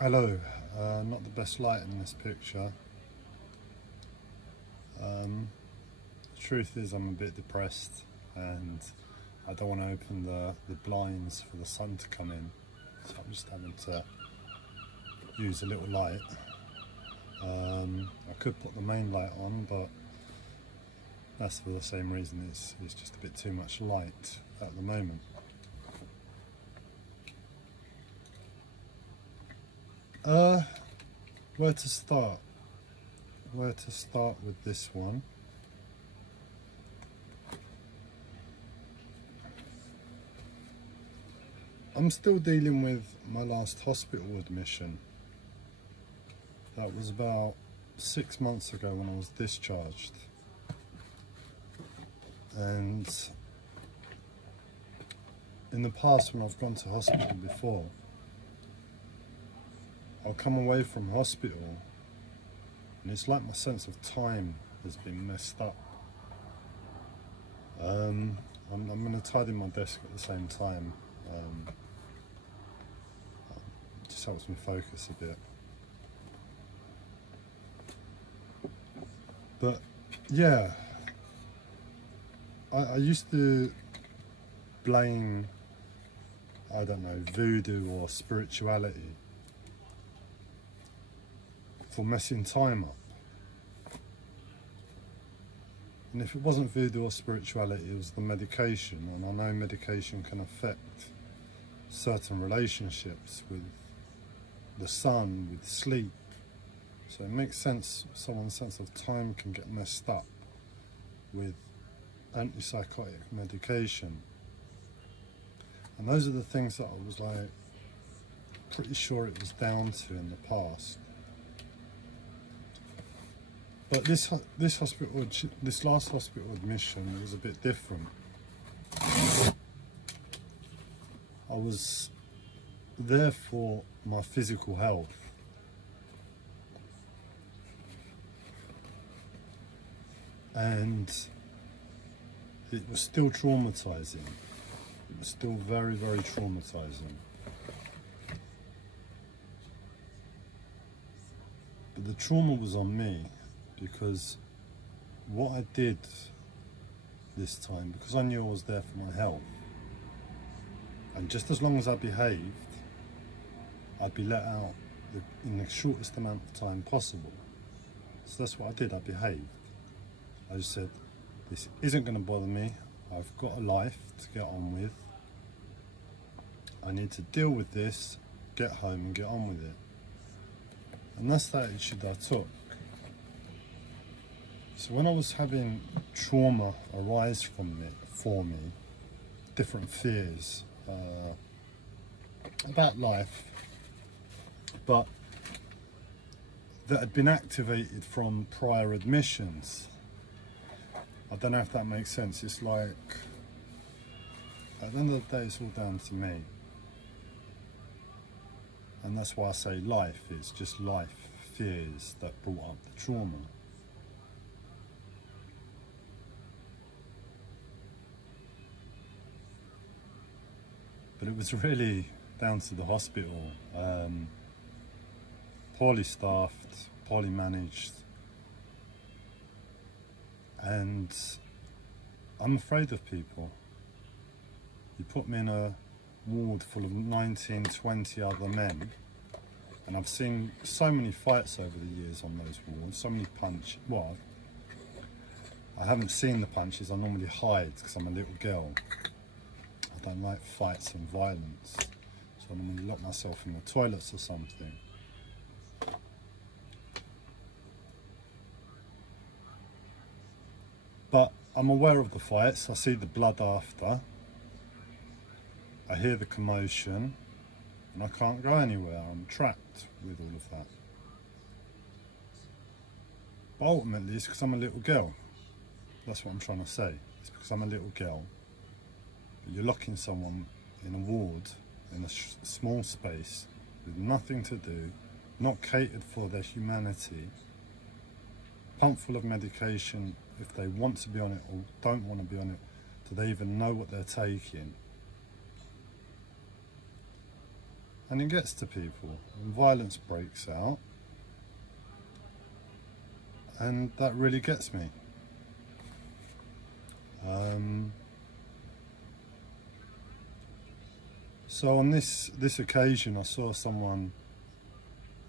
Hello, not the best light in this picture. The truth is I'm a bit depressed and I don't want to open the blinds for the sun to come in, so I'm just having to use a little light. I could put the main light on, but that's for the same reason, it's just a bit too much light at the moment. Where to start? Where to start with this one? I'm still dealing with my last hospital admission. That was about 6 months ago when I was discharged. And in the past, when I've gone to hospital before, I'll come away from hospital and it's like my sense of time has been messed up. I'm going to tidy my desk at the same time. Just helps me focus a bit. But yeah, I used to blame, I don't know, voodoo or spirituality for messing time up. And if it wasn't voodoo or spirituality, it was the medication, and I know medication can affect certain relationships with the sun, with sleep. So it makes sense someone's sense of time can get messed up with antipsychotic medication. And those are the things that I was like pretty sure it was down to in the past. But this last hospital admission was a bit different. I was there for my physical health. And it was still traumatizing. It was still very, very traumatizing. But the trauma was on me because what I did this time, because I knew I was there for my health, and just as long as I behaved, I'd be let out in the shortest amount of time possible. So that's what I did, I behaved. I just said, this isn't going to bother me, I've got a life to get on with, I need to deal with this, get home and get on with it. And that's the attitude I took. So when I was having trauma arise for me, different fears about life, but that had been activated from prior admissions. I don't know if that makes sense. It's like, at the end of the day, it's all down to me. And that's why I say life, it's just life fears that brought up the trauma. But it was really down to the hospital. Poorly staffed, poorly managed, and I'm afraid of people. You put me in a ward full of 19, 20 other men, and I've seen so many fights over the years on those wards, so many well, I haven't seen the punches, I normally hide because I'm a little girl. I don't like fights and violence, so I'm going to lock myself in the toilets or something. But I'm aware of the fights, I see the blood after, I hear the commotion, and I can't go anywhere, I'm trapped with all of that. But ultimately it's because I'm a little girl, that's what I'm trying to say, it's because I'm a little girl. But you're locking someone in a ward, in a small space, with nothing to do, not catered for their humanity, pumped full of medication. If they want to be on it or don't want to be on it, do they even know what they're taking? and it gets to people, and violence breaks out, and that really gets me. So on this occasion, I saw someone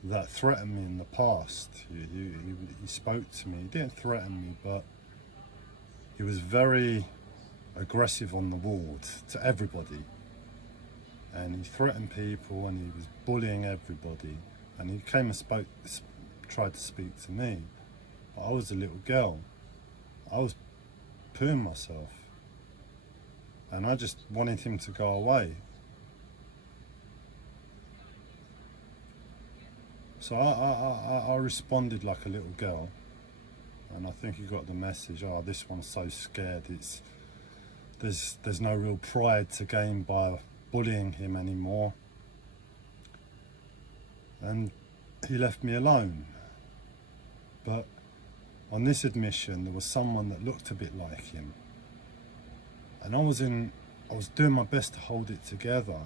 that threatened me in the past. He spoke to me. He didn't threaten me, but he was very aggressive on the ward to everybody. And he threatened people, and he was bullying everybody. And he came and tried to speak to me. But I was a little girl. I was pooing myself. And I just wanted him to go away. So I responded like a little girl, and I think he got the message. Oh, this one's so scared. There's no real pride to gain by bullying him anymore, and he left me alone. But on this admission, there was someone that looked a bit like him, and I was doing my best to hold it together.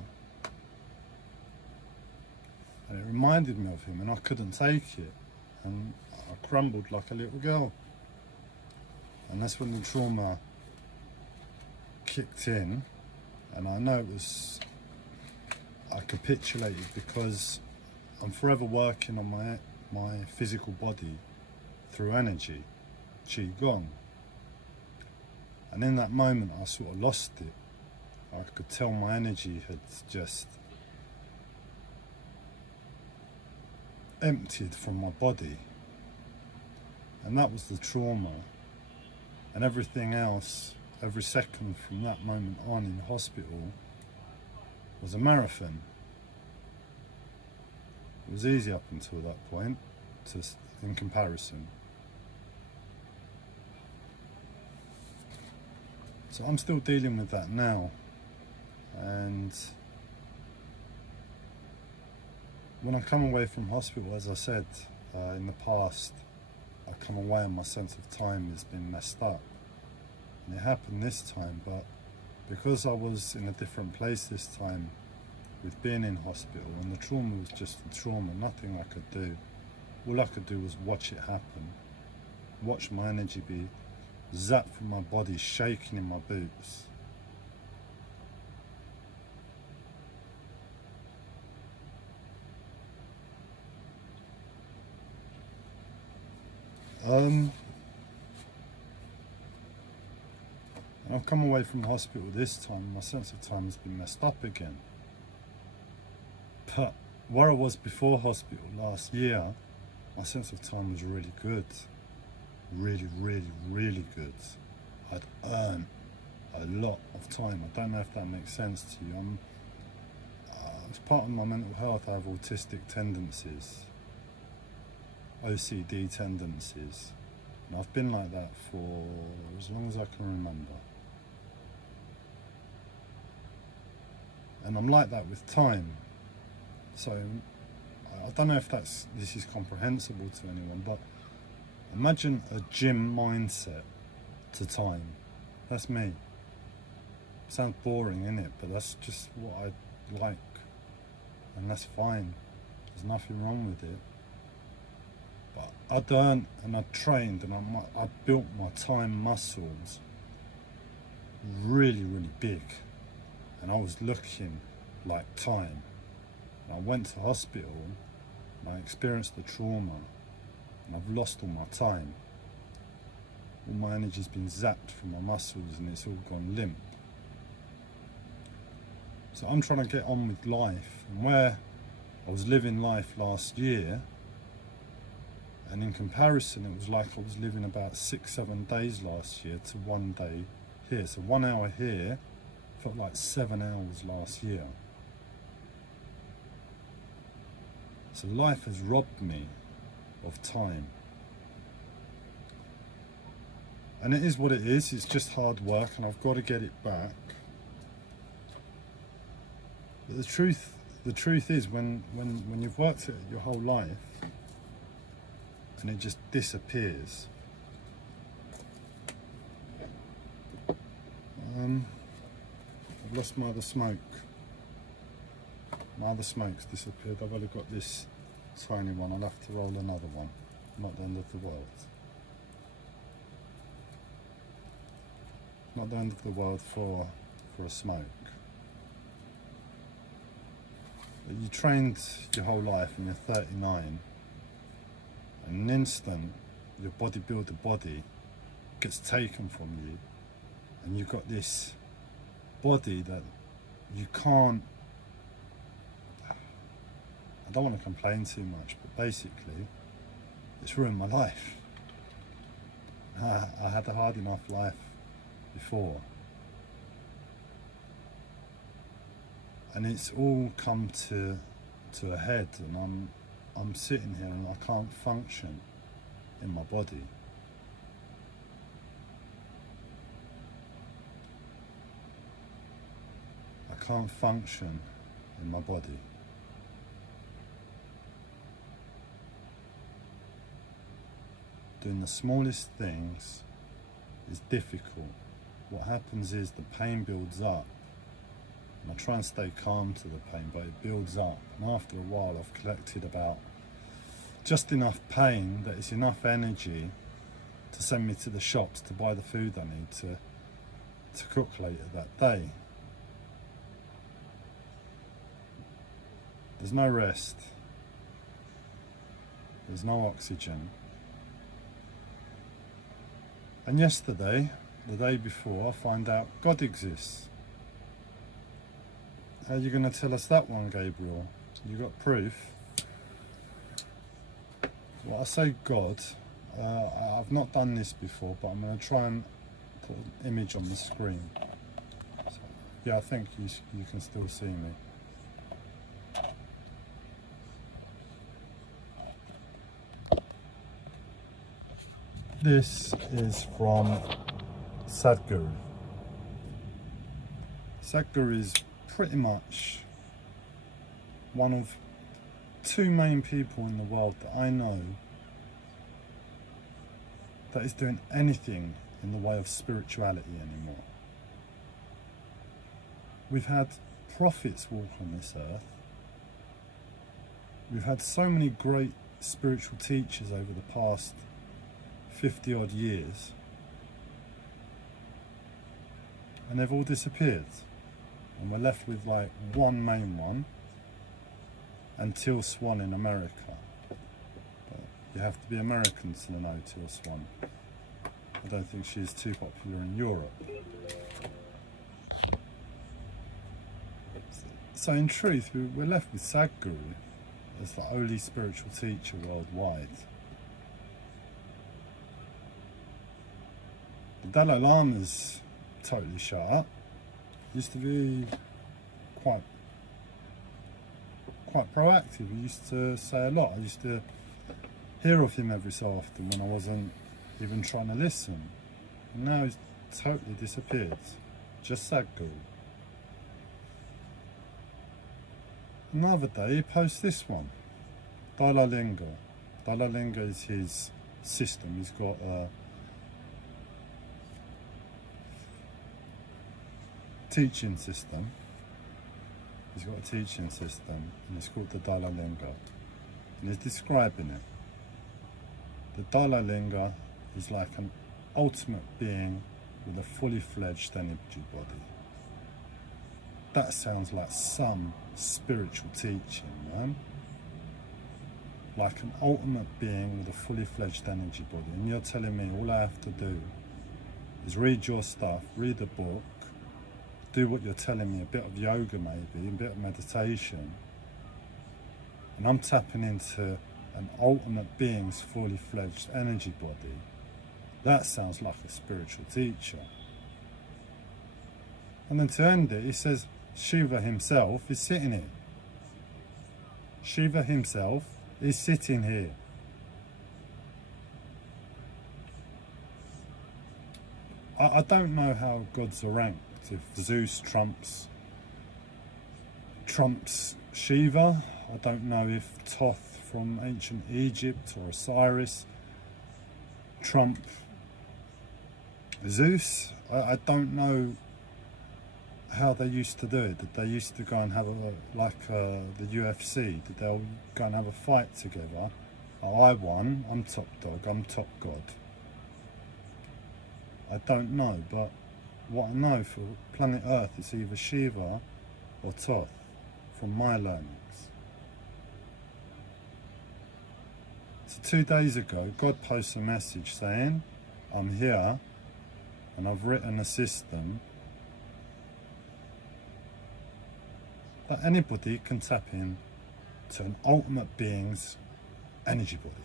And it reminded me of him, and I couldn't take it, and I crumbled like a little girl. And that's when the trauma kicked in, and I know I capitulated because I'm forever working on my physical body through energy, Qigong. And in that moment, I sort of lost it. I could tell my energy had just emptied from my body, and that was the trauma. And everything else, every second from that moment on in hospital, was a marathon. It was easy up until that point, in comparison. So I'm still dealing with that now, and when I come away from hospital, as I said in the past, I come away and my sense of time has been messed up. And it happened this time, but because I was in a different place this time with being in hospital, and the trauma was just the trauma, nothing I could do. All I could do was watch it happen. Watch my energy be zapped from my body, shaking in my boots. I've come away from hospital this time, my sense of time has been messed up again. But where I was before hospital last year, my sense of time was really good. Really, really, really good. I'd earned a lot of time. I don't know if that makes sense to you. As part of my mental health, I have autistic tendencies. OCD tendencies, and I've been like that for as long as I can remember, and I'm like that with time. So I don't know if this is comprehensible to anyone, but imagine a gym mindset to time. That's me. Sounds boring, innit? But that's just what I like, and that's fine. There's nothing wrong with it. But I'd earned and I'd trained and I'd built my time muscles really, really big, and I was looking like time. And I went to hospital and I experienced the trauma, and I've lost all my time. All my energy's been zapped from my muscles, and it's all gone limp. So I'm trying to get on with life, and where I was living life last year, and in comparison it was like I was living about 6-7 days last year to 1 day here. So 1 hour here felt like 7 hours last year. So life has robbed me of time. And it is what it is, it's just hard work, and I've got to get it back. But the truth is, when you've worked at it your whole life, and it just disappears. I've lost my other smoke. My other smoke's disappeared. I've only got this tiny one. I'll have to roll another one. Not the end of the world. Not the end of the world for a smoke. But you trained your whole life and you're 39. And in an instant, your bodybuilder body gets taken from you. And you've got this body that you can't... I don't want to complain too much, but basically, it's ruined my life. I had a hard enough life before. And it's all come to a head, and I'm sitting here and I can't function in my body. I can't function in my body. Doing the smallest things is difficult. What happens is the pain builds up, and I try and stay calm to the pain, but it builds up, and after a while I've collected about just enough pain that it's enough energy to send me to the shops to buy the food I need to cook later that day. There's no rest, there's no oxygen. And yesterday, the day before, I find out God exists. How are you going to tell us that one, Gabriel? You got proof? Well, I say God. I've not done this before, but I'm going to try and put an image on the screen. So, yeah, I think you can still see me. This is from Sadhguru. Sadhguru is pretty much one of two main people in the world that I know that is doing anything in the way of spirituality anymore. We've had prophets walk on this earth. We've had so many great spiritual teachers over the past 50 odd years, and they've all disappeared, and we're left with like one main one, and Teal Swan in America. But you have to be American to know Teal Swan. I don't think she's too popular in Europe. So in truth, we're left with Sadhguru as the only spiritual teacher worldwide. The Dalai Lama's totally shut up. Used to be quite proactive. He used to say a lot. I used to hear of him every so often when I wasn't even trying to listen. And now he's totally disappeared. Just Sadhguru. Another day he posts this one. Dalai Linga. Dalai Linga is his system. He's got a teaching system. He's got a teaching system, and it's called the Dalai Linga. And he's describing it. The Dalai Linga is like an ultimate being with a fully fledged energy body. That sounds like some spiritual teaching, man. Like an ultimate being with a fully fledged energy body. And you're telling me all I have to do is read your stuff, read a book, do what you're telling me, a bit of yoga maybe, a bit of meditation, and I'm tapping into an ultimate being's fully fledged energy body. That sounds like a spiritual teacher. And then to end it, he says Shiva himself is sitting here. Shiva himself is sitting here. I don't know how gods are ranked. If Zeus trumps Shiva, I don't know if Thoth from ancient Egypt or Osiris trump Zeus. I don't know how they used to do it. That they used to go and have the UFC. Did they all go and have a fight together? Oh, I won. I'm top dog. I'm top god. I don't know, but what I know for planet Earth, it's either Shiva or Thoth, from my learnings. So 2 days ago, God posts a message saying, I'm here and I've written a system that anybody can tap in to an ultimate being's energy body.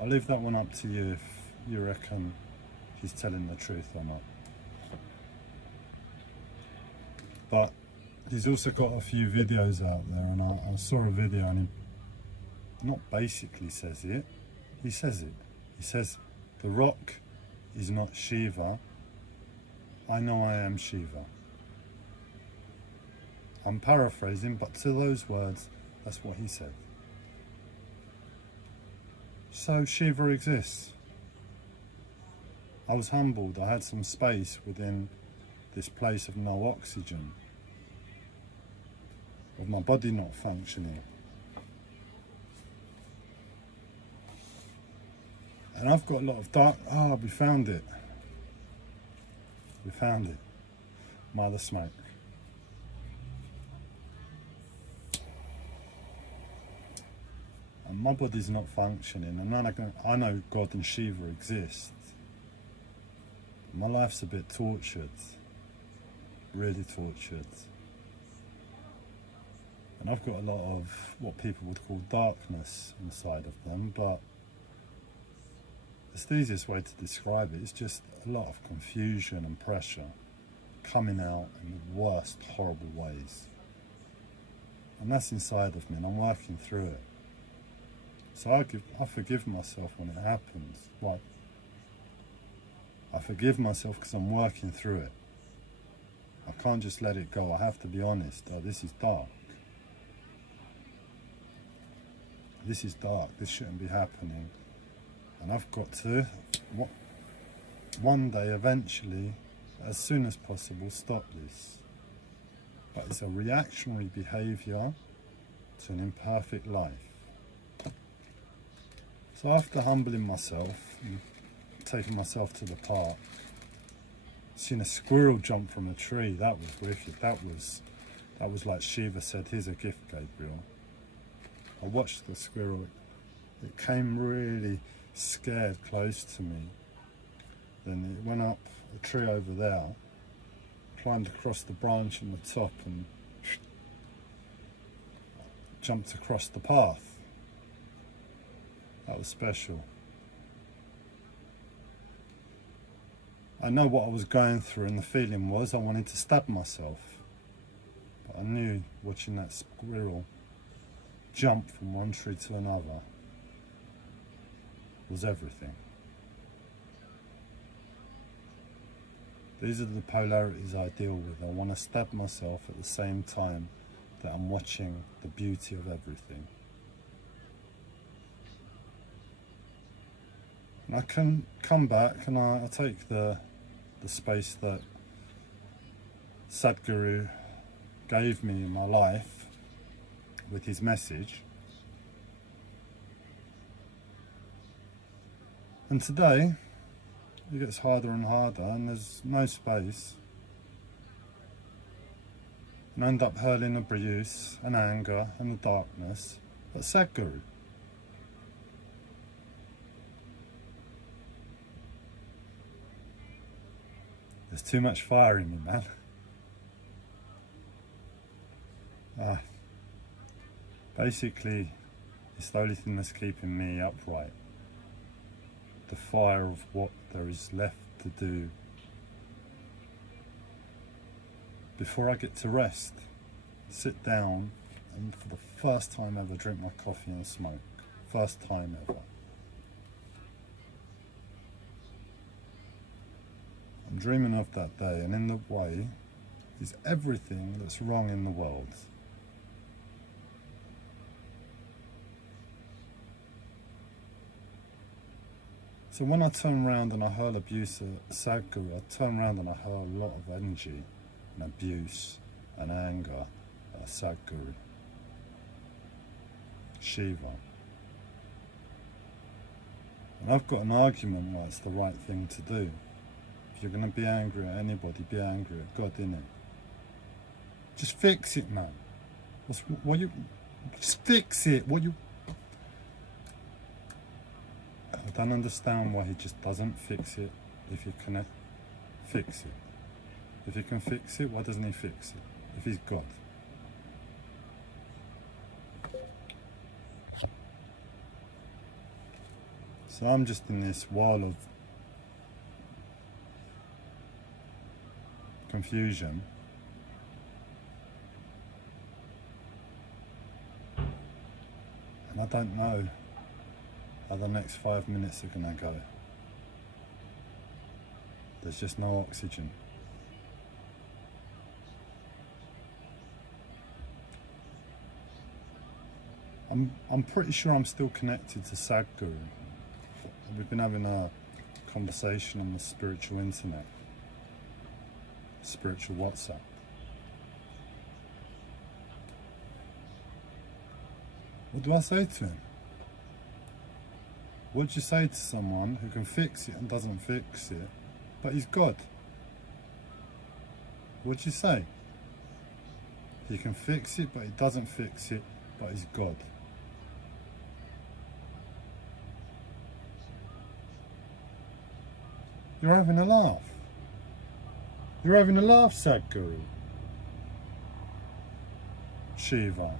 I'll leave that one up to you if you reckon he's telling the truth or not. But he's also got a few videos out there, and I saw a video and he not basically says it, he says it. He says, the rock is not Shiva. I know I am Shiva. I'm paraphrasing, but to those words, that's what he said. So Shiva exists. I was humbled. I had some space within this place of no oxygen, of my body not functioning. And I've got a lot of dark, we found it. We found it. Mother smoke. And my body's not functioning, and I know God and Shiva exist. My life's a bit tortured, really tortured. And I've got a lot of what people would call darkness inside of them, but it's the easiest way to describe it. It's just a lot of confusion and pressure coming out in the worst, horrible ways. And that's inside of me, and I'm working through it. So I forgive myself when it happens. Like, I forgive myself because I'm working through it. I can't just let it go. I have to be honest. Oh, this is dark. This is dark. This shouldn't be happening. And I've got to, one day, eventually, as soon as possible, stop this. But it's a reactionary behaviour to an imperfect life. So after humbling myself and taking myself to the park, seen a squirrel jump from a tree. That was wicked. That was like Shiva said, here's a gift, Gabriel. I watched the squirrel. It came really scared close to me. Then it went up a tree over there, climbed across the branch on the top and jumped across the path. That was special. I know what I was going through, and the feeling was I wanted to stab myself. But I knew watching that squirrel jump from one tree to another was everything. These are the polarities I deal with. I want to stab myself at the same time that I'm watching the beauty of everything. And I can come back and I take the space that Sadhguru gave me in my life with his message. And today, it gets harder and harder and there's no space. And I end up hurling abuse and anger and the darkness at Sadhguru. There's too much fire in me, man. Basically, it's the only thing that's keeping me upright. The fire of what there is left to do before I get to rest. Sit down and for the first time ever drink my coffee and smoke. First time ever. I'm dreaming of that day, and in the way is everything that's wrong in the world. So when I turn around and I hurl abuse at Sadhguru, I turn around and I hurl a lot of energy and abuse and anger at Sadhguru, Shiva. And I've got an argument why it's the right thing to do. If you're going to be angry at anybody, be angry at God, innit? Just fix it, man. Just fix it. I don't understand why he just doesn't fix it. If you can fix it. If he can fix it, why doesn't he fix it? If he's God. So I'm just in this wall of confusion. And I don't know how the next 5 minutes are going to go. There's just no oxygen. I'm pretty sure I'm still connected to Sadhguru. We've been having a conversation on the spiritual internet, spiritual WhatsApp. What do I say to him? What do you say to someone who can fix it and doesn't fix it, but he's God? What do you say? He can fix it, but he doesn't fix it, but he's God. You're having a laugh. You're having a laugh, Sadhguru. Shiva.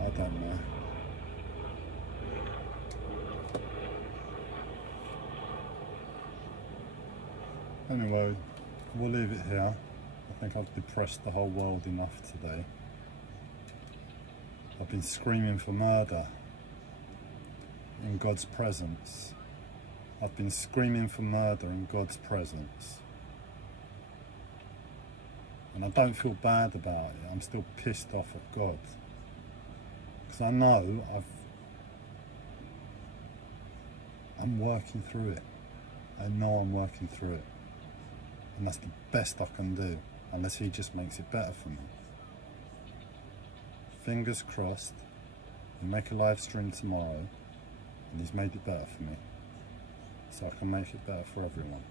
I don't know. Anyway, we'll leave it here. I think I've depressed the whole world enough today. I've been screaming for murder in God's presence. I've been screaming for murder in God's presence. And I don't feel bad about it. I'm still pissed off at God. Because I know I'm working through it. I know I'm working through it. And that's the best I can do, unless he just makes it better for me. Fingers crossed, he'll make a live stream tomorrow, and he's made it better for me. So I can make it better for everyone.